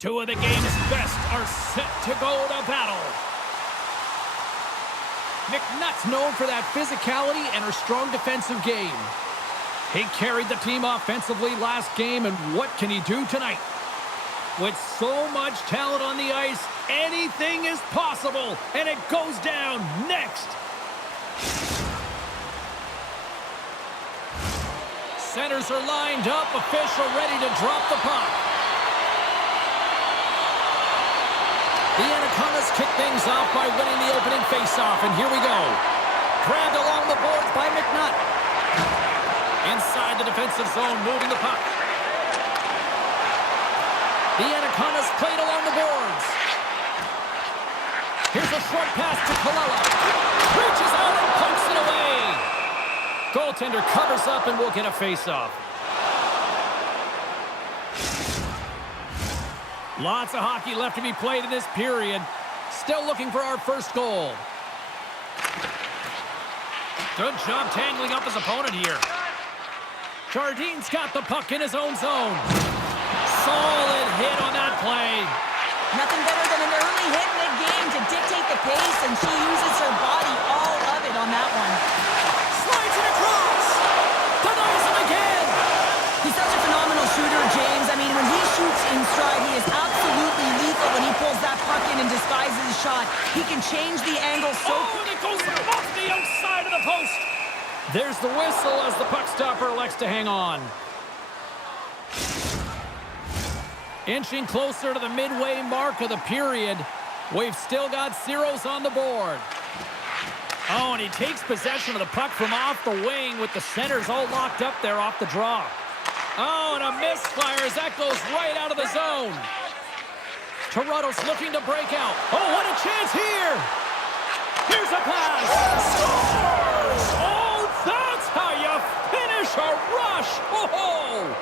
Two of the game's best are set to go to battle. McNutt's known for that physicality and her strong defensive game. He carried the team offensively last game, and what can he do tonight? With so much talent on the ice, anything is possible, and it goes down next. Centers are lined up, official ready to drop the puck. The Anacondas kick things off by winning the opening faceoff, and here we go. Grabbed along the boards by McNutt. Inside the defensive zone, moving the puck. The Anacondas played along the boards. Here's a short pass to Kalala. Reaches out and pokes it away. Goaltender covers up and will get a faceoff. Lots of hockey left to be played in this period. Still looking for our first goal. Good job tangling up his opponent here. Jardine's got the puck in his own zone. Solid hit on that play. Nothing better than an early hit mid-game to dictate the pace, and she uses her body, all of it on that one. Slides it across. Denies him again. He's such a phenomenal shooter, James. I mean, when he shoots in stride, he is absolutely lethal when he pulls that puck in and disguises his shot. He can change the angle so... Oh, and it goes off the outside of the post. There's the whistle as the puck stopper elects to hang on. Inching closer to the midway mark of the period. We've still got zeros on the board. Oh, and he takes possession of the puck from off the wing with the centers all locked up there off the draw. Oh, and a misfire as that goes right out of the zone. Toronto's looking to break out. Oh, what a chance here. Here's a pass. Scores! Oh, that's how you finish a rush. Oh!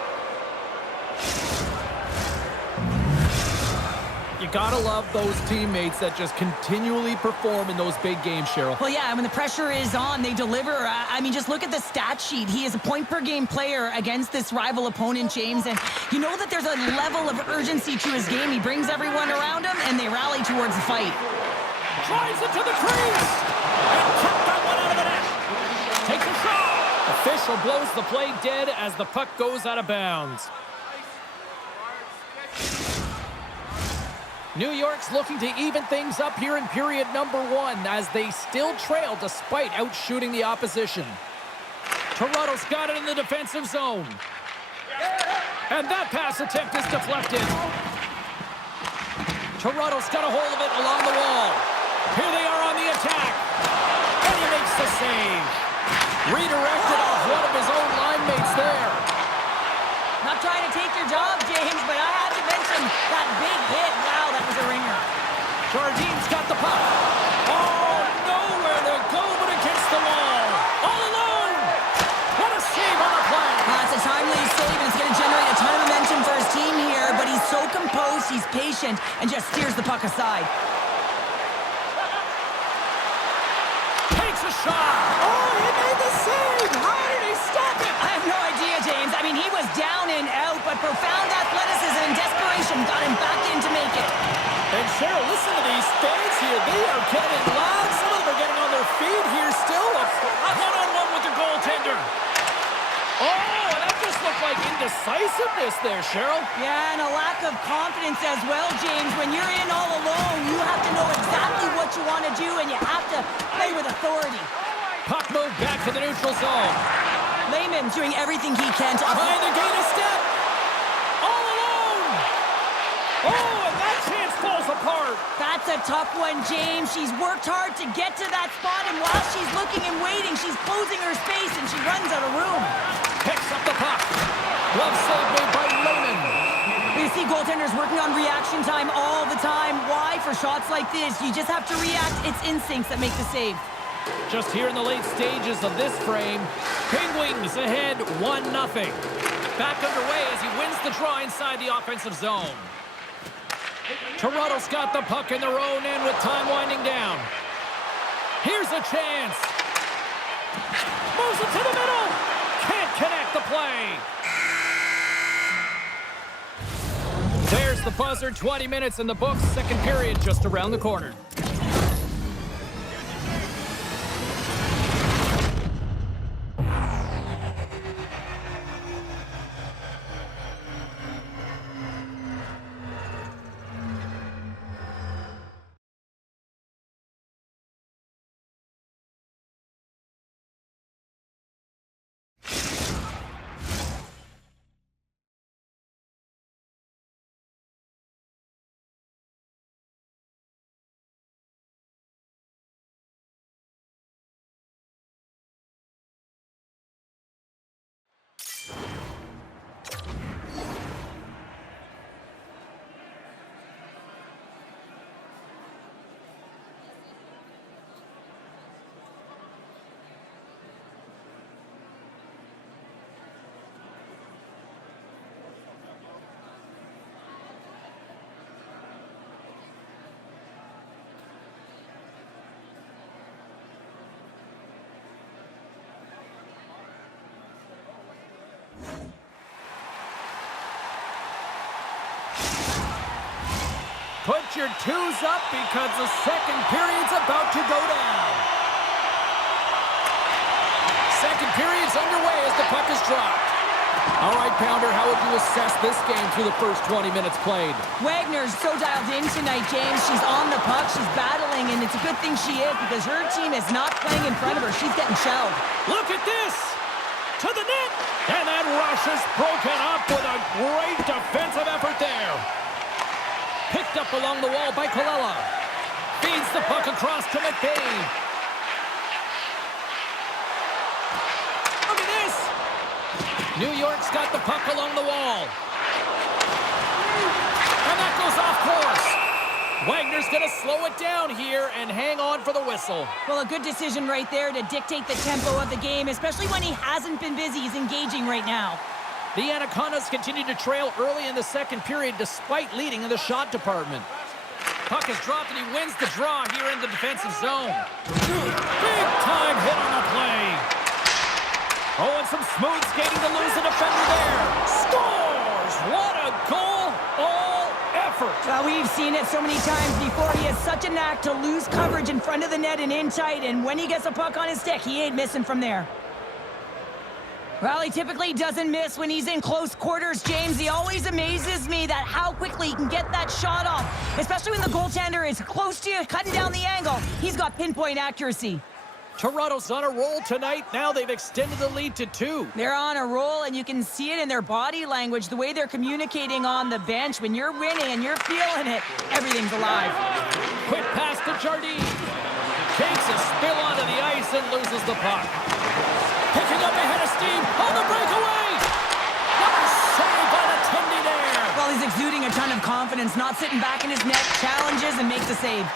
You gotta love those teammates that just continually perform in those big games, Cheryl. Well, yeah, when the pressure is on, they deliver. I mean, just look at the stat sheet. He is a point-per-game player against this rival opponent, James, and you know that there's a level of urgency to his game. He brings everyone around him, and they rally towards the fight. Drives it to the crease! And kept that one out of the net! Takes a shot! Official blows the play dead as the puck goes out of bounds. New York's looking to even things up here in period number one as they still trail despite outshooting the opposition. Toronto's got it in the defensive zone. And that pass attempt is deflected. Toronto's got a hold of it along the wall. Here they are on the attack. And he makes the save. Redirected off one of his own line mates there. Not trying to take your job, James, but I have to mention that big hit. Wow, that was a ringer. Jardine's got the puck. Oh, nowhere to go but against the wall. All alone. What a save on the play. It's a timely save, and it's going to generate a ton of momentum for his team here, but he's so composed, he's patient, and just steers the puck aside. Takes a shot. Oh, he made the save. How did he stop it? I have no idea, James. I mean, he was down and out, but profound athleticism and desperation got him back in to make it. And Cheryl, listen to these fans here. They are getting loud. Some of them are getting on their feet here still. A one-on-one with the goaltender. Oh, and that just looked like indecisiveness there, Cheryl. Yeah, and a lack of confidence as well, James. When you're in all alone, you have to know exactly what you want to do, and you have to play with authority. Puck moved back to the neutral zone. Lehman's doing everything he can to... Trying to gain a step. All alone. Oh, and that chance falls apart. That's a tough one, James. She's worked hard to get to that spot, and while she's looking and waiting, she's closing her space, and she runs out of room. Picks up the puck. Glove save made by Lehman. We see goaltenders working on reaction time all the time. Why? For shots like this, you just have to react. It's instincts that make the save. Just here in the late stages of this frame, Penguins ahead 1-0. Back underway as he wins the draw inside the offensive zone. Toronto's got the puck in their own end with time winding down. Here's a chance. Moves it to the middle. Can't connect the play. There's the buzzer. 20 minutes in the books. Second period just around the corner. Put your twos up because the second period's about to go down. Second period's underway as the puck is dropped. All right, Pounder, how would you assess this game through the first 20 minutes played? Wagner's so dialed in tonight, James. She's on the puck, she's battling, and it's a good thing she is because her team is not playing in front of her. She's getting shelled. Look at this! To the net! And that rush is broken up with a great defensive effort there. Picked up along the wall by Colella. Feeds the puck across to McBain. Look at this! New York's got the puck along the wall. And that goes off course. Wagner's going to slow it down here and hang on for the whistle. Well, a good decision right there to dictate the tempo of the game, especially when he hasn't been busy. He's engaging right now. The Anacondas continue to trail early in the second period despite leading in the shot department. Puck is dropped and he wins the draw here in the defensive zone. Big time hit on the play. Oh, and some smooth skating to lose the defender there. Scores! What a goal! All effort. Well, we've seen it so many times before. He has such a knack to lose coverage in front of the net and in tight, and when he gets a puck on his stick, he ain't missing from there. Well, he typically doesn't miss when he's in close quarters, James. He always amazes me that how quickly he can get that shot off, especially when the goaltender is close to you, cutting down the angle. He's got pinpoint accuracy. Toronto's on a roll tonight. Now they've extended the lead to 2. They're on a roll, and you can see it in their body language, the way they're communicating on the bench. When you're winning and you're feeling it, everything's alive. Quick pass to Jardine. Takes a spill onto the ice and loses the puck. Picking up ahead of steam on the breakaway. What a save by the Tindy there. Well, he's exuding a ton of confidence, not sitting back in his net, challenges and makes the save.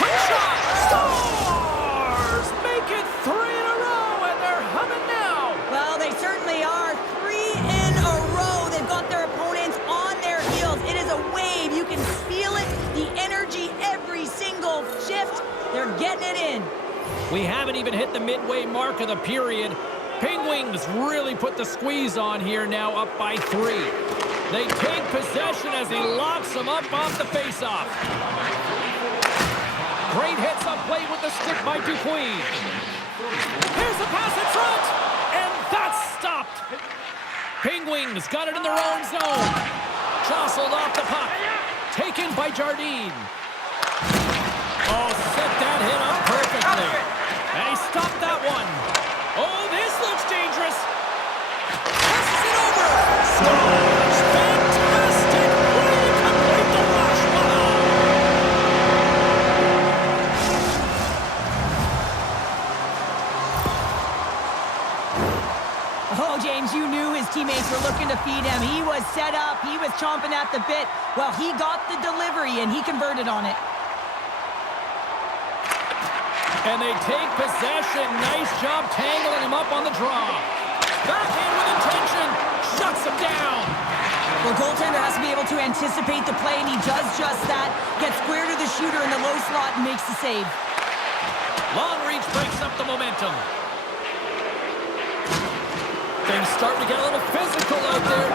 Quick shot. Stars make it 3 in a row, and they're humming now. Well, they certainly are. 3 in a row. They've got their opponents on their heels. It is a wave. You can feel it, the energy every single shift. They're getting it in. We haven't even hit the midway mark of the period. Penguins really put the squeeze on here, now up by 3. They take possession as he locks them up off the faceoff. Great hits up play with the stick by Dupuis. Here's the pass in front, and that's stopped. Penguins got it in their own zone. Jostled off the puck. Taken by Jardine. Oh, set that hit up perfectly. And he stopped that one. Oh, this looks dangerous. Passes it over. Scores! Fantastic! Way to complete the rush. Oh, James, you knew his teammates were looking to feed him. He was set up. He was chomping at the bit. Well, he got the delivery, and he converted on it. And they take possession. Nice job tangling him up on the draw. Backhand with intention. Shuts him down. Well, goaltender has to be able to anticipate the play, and he does just that. Gets square to the shooter in the low slot and makes the save. Long reach breaks up the momentum. Things starting to get a little physical out there.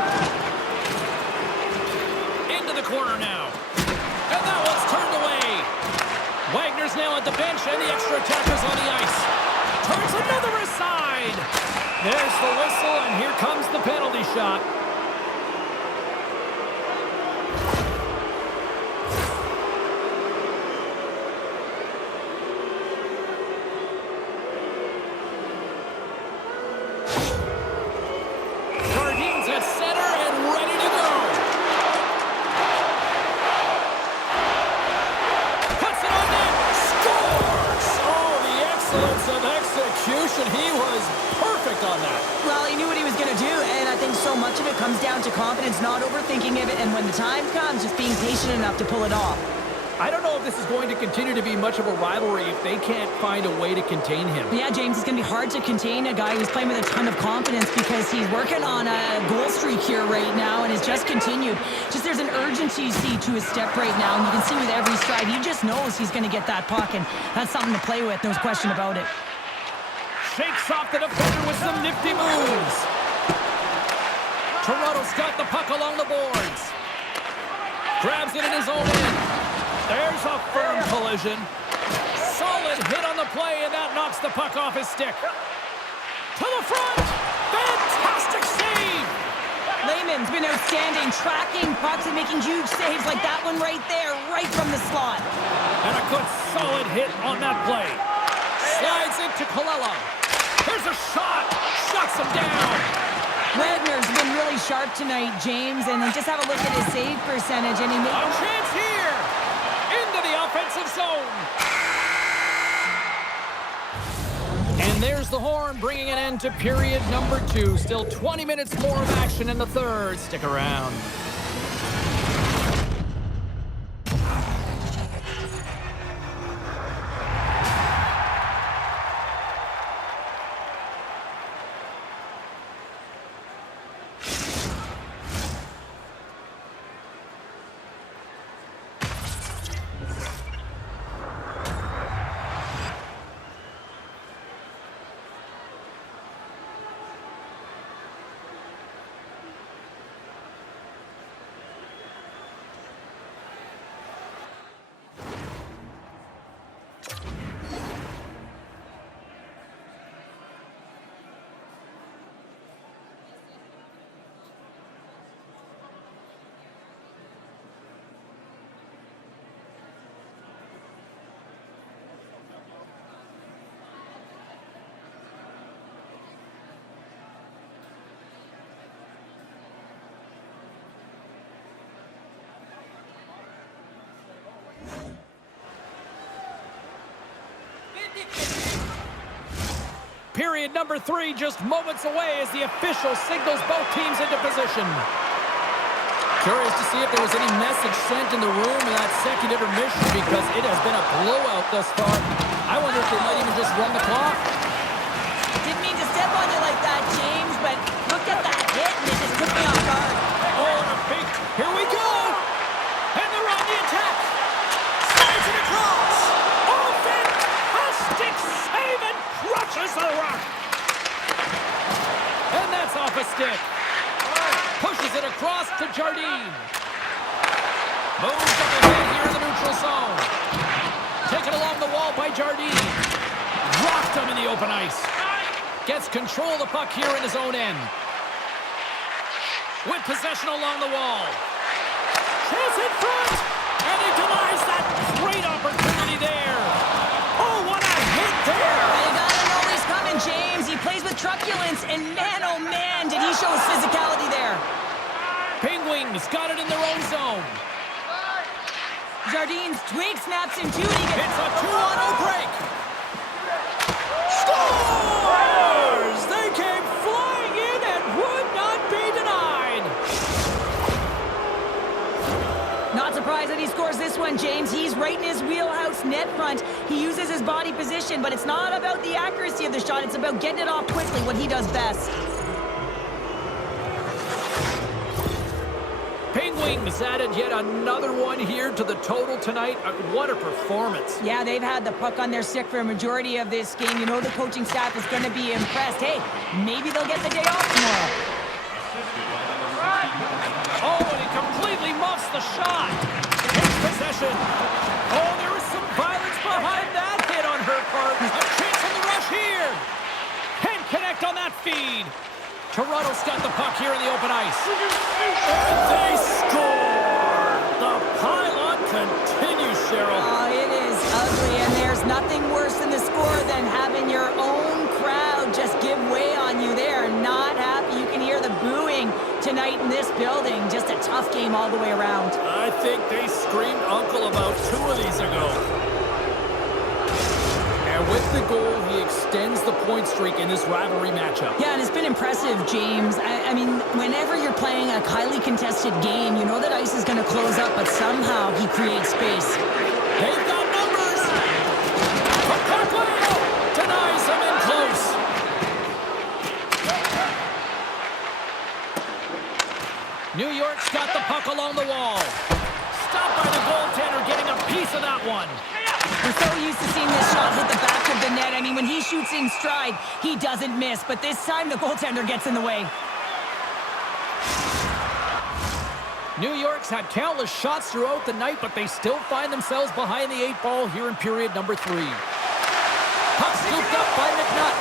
the corner now. And that one's turned away. Wagner's now at the bench, and the extra attackers on the ice. Turns another aside. There's the whistle, and here comes the penalty shot. Jardin's at center and ready to go. Puts it on net. Scores! Oh, the excellence of execution. He was perfect on that. Well, he knew what he was going to do, and I think so much of it comes down to confidence, not overthinking it, and when the time comes, just being patient enough to pull it off. I don't know if this is going to continue to be much of a rivalry if they can't find a way to contain him. Yeah, James, it's going to be hard to contain a guy who's playing with a ton of confidence because he's working on a goal streak here right now and has just continued. Just there's an urgency to his step right now, and you can see with every stride, he just knows he's going to get that puck, and that's something to play with, no question about it. Shakes off the defender with some nifty moves. Toronto's got the puck along the boards. Grabs it in his own end. There's a firm collision. Solid hit on the play, and that knocks the puck off his stick. To the front. Fantastic save. Lehman's been outstanding, tracking pucks and making huge saves like that one right there, right from the slot. And a good solid hit on that play. Slides into Colella. There's a shot. Shuts him down. Wagner's been really sharp tonight, James, and just have a look at his save percentage, and he made A chance here. Into the offensive zone. And there's the horn, bringing an end to period number 2. Still 20 minutes more of action in the third. Stick around. Period number 3 just moments away as the official signals both teams into position. Curious to see if there was any message sent in the room in that second intermission because it has been a blowout thus far. I wonder if they might even just run the clock. Didn't mean to step on you like that, James, but look at that hit, and it just took me off guard. Oh, and a big... Here we go! And they're on the attack! Slides it across! Oh, fantastic save and crushes the rock! And that's off a stick. Pushes it across to Jardine. Moves up ahead here in the neutral zone. Taken along the wall by Jardine. Dropped him in the open ice. Gets control of the puck here in his own end. With possession along the wall. Chance in front! And he denies that great opportunity there. Oh, what a hit there! You gotta know he's coming, James. He plays with truculence, and man, oh man, did he show his physicality there. Penguins got it in their own zone. Jardine's twig snaps in two. He gets It's a 2-on-0 break. Scores! They came flying in and would not be denied. Not surprised that he scores this one, James. He's right in his wheelhouse, net front. He uses his body position, but it's not about the accuracy of the shot. It's about getting it off quickly, what he does best. Penguins added yet another one here to the total tonight. What a performance. Yeah, they've had the puck on their stick for a majority of this game. You know the coaching staff is going to be impressed. Hey, maybe they'll get the day off tomorrow. Oh, and he completely muffs the shot. Takes possession. Oh, there was some violence behind that hit on her part. A chance on the rush here. Can't connect on that feed. Toronto's got the puck here in the open ice. And they score. The pile-on continues, Cheryl. Oh, it is ugly, and there's nothing worse in the score than having your own crowd just give way on you. They are not happy. You can hear the booing tonight in this building. Just a tough game all the way around. I think they screamed uncle about 2 of these ago. And with the goal, he extends the point streak in this rivalry matchup. Yeah, and it's been impressive, James. I mean, whenever you're playing a highly contested game, you know that ice is going to close up, but somehow he creates space. They've got numbers. Parkway denies him in close. New York's got the puck along the wall. Stopped by the goaltender, getting a piece of that one. We're so used to seeing this shot hit the back of the net. I mean, when he shoots in stride, he doesn't miss. But this time, the goaltender gets in the way. New York's had countless shots throughout the night, but they still find themselves behind the 8 ball here in period number 3. Puck scooped up by McNutt.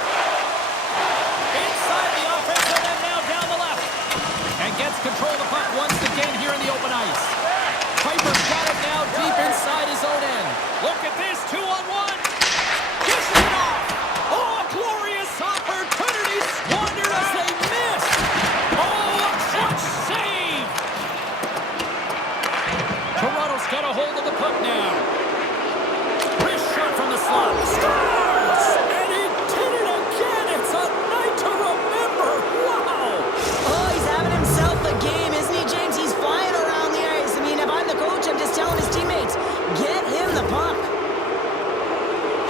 Inside the offensive end, now down the left. And gets control of the puck once again here in the open ice. Piper's got it now deep inside his own end. Look at this, 2-on-1. Dishes it off. Oh, a glorious opportunity squandered as they missed. Oh, a clutch save. Toronto's got a hold of the puck now. Wrist shot from the slot. Scores! And he did it again. It's a night to remember. Wow. Oh, he's having himself a game, isn't he, James? He's flying around the ice. I mean, if I'm the coach, I'm just telling his teammates, get him the puck.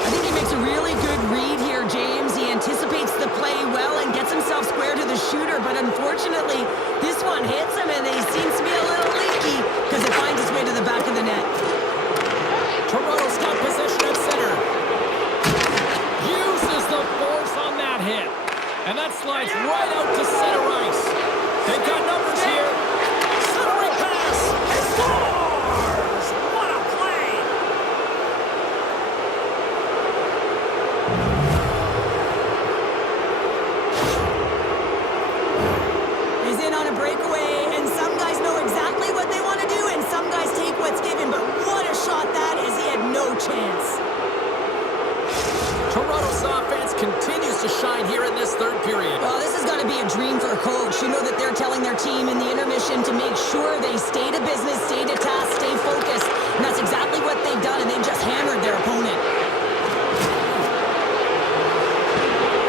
I think he makes a really good read here, James. He anticipates the play well and gets himself square to the shooter, but unfortunately, this one hits him and he seems to be a little leaky because it finds its way to the back of the net. Toronto's got possession at center. Uses the force on that hit. And that slides right out to center ice. They've got numbers here. Centering pass. It scores! What a play! He's in on a breakaway, and some guys know exactly what they want to do, and some guys take what's given, but what a shot that is. He had no chance. Toronto's offense continues to shine here in this third period. Well, this is going to be a dream for a coach. You know that they're telling their team in the intermission to make sure they stay to business, stay to task, stay focused, and that's exactly what they've done, and they've just hammered their opponent.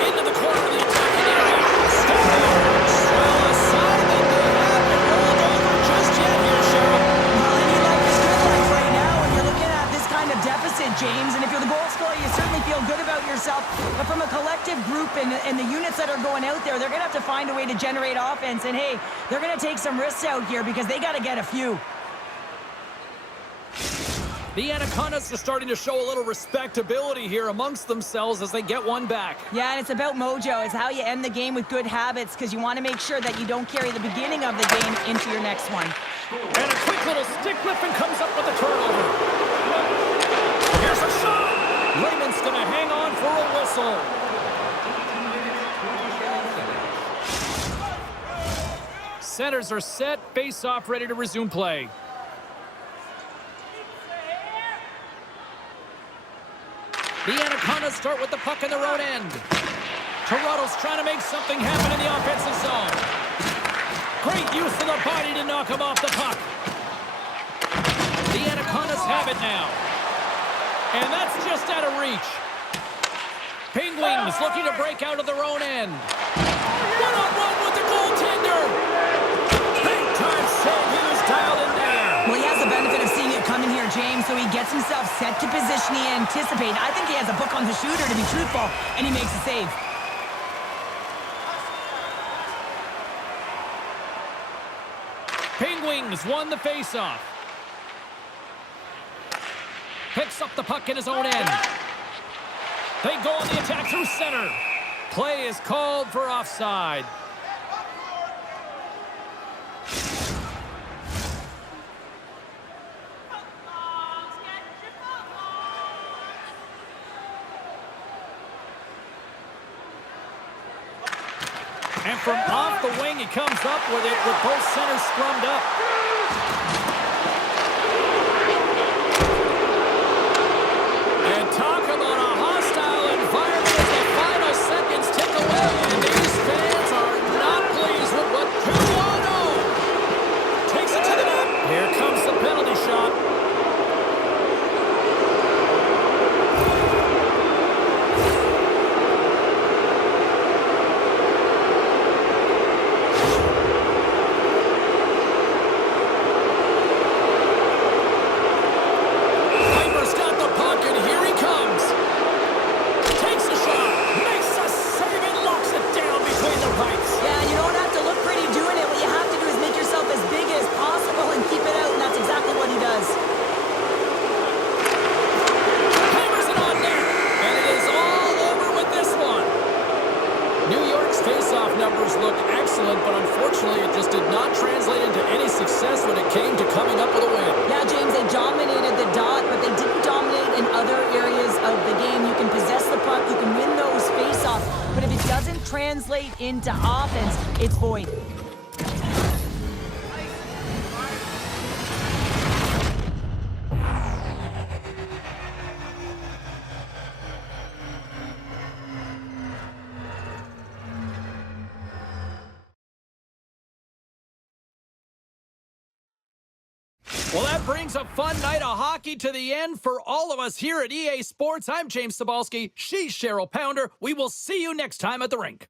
Into the corner of the attacking area. Scores! Well, a sign that they haven't rolled over just yet here, Cheryl. Well, any life is good life right now when you're looking at this kind of deficit, James, and if you're the goal scorer, you certainly feel good about yourself, but from a collective group and the units that are going out there, they're going to have to find a way to generate offense, and hey, they're going to take some risks out here because they got to get a few. The Anacondas are starting to show a little respectability here amongst themselves as they get one back. Yeah, and it's about mojo. It's how you end the game with good habits because you want to make sure that you don't carry the beginning of the game into your next one. And a quick little stick lift and comes up with a turnover. Here's a shot. Raymond's going to hang on for a whistle. Centers are set. Face-off ready to resume play. The Anacondas start with the puck in their own end. Toronto's trying to make something happen in the offensive zone. Great use of the body to knock him off the puck. The Anacondas have it now. And that's just out of reach. Penguins looking to break out of their own end. One-on-one with the goaltender. Big time save. He was dialed in there. Well, he has the benefit of seeing it coming here, James, so he gets himself set to position he anticipated. I think he has a book on the shooter, to be truthful, and he makes a save. Penguins won the faceoff. Picks up the puck in his own end. They go on the attack through center. Play is called for offside. And from off the wing, he comes up with it with both centers scrummed up. And talk about a hostile environment as the final seconds tick away. And these fans are not pleased with what Tuano takes it to the net. Here comes the penalty shot. Numbers look excellent, but unfortunately it just did not translate into any success when it came to coming up with a win. Yeah, James, they dominated the dot, but they didn't dominate in other areas of the game. You can possess the puck, you can win those face-offs, but if it doesn't translate into offense, it's void. Well, that brings a fun night of hockey to the end for all of us here at EA Sports. I'm James Cybulski. She's Cheryl Pounder. We will see you next time at the rink.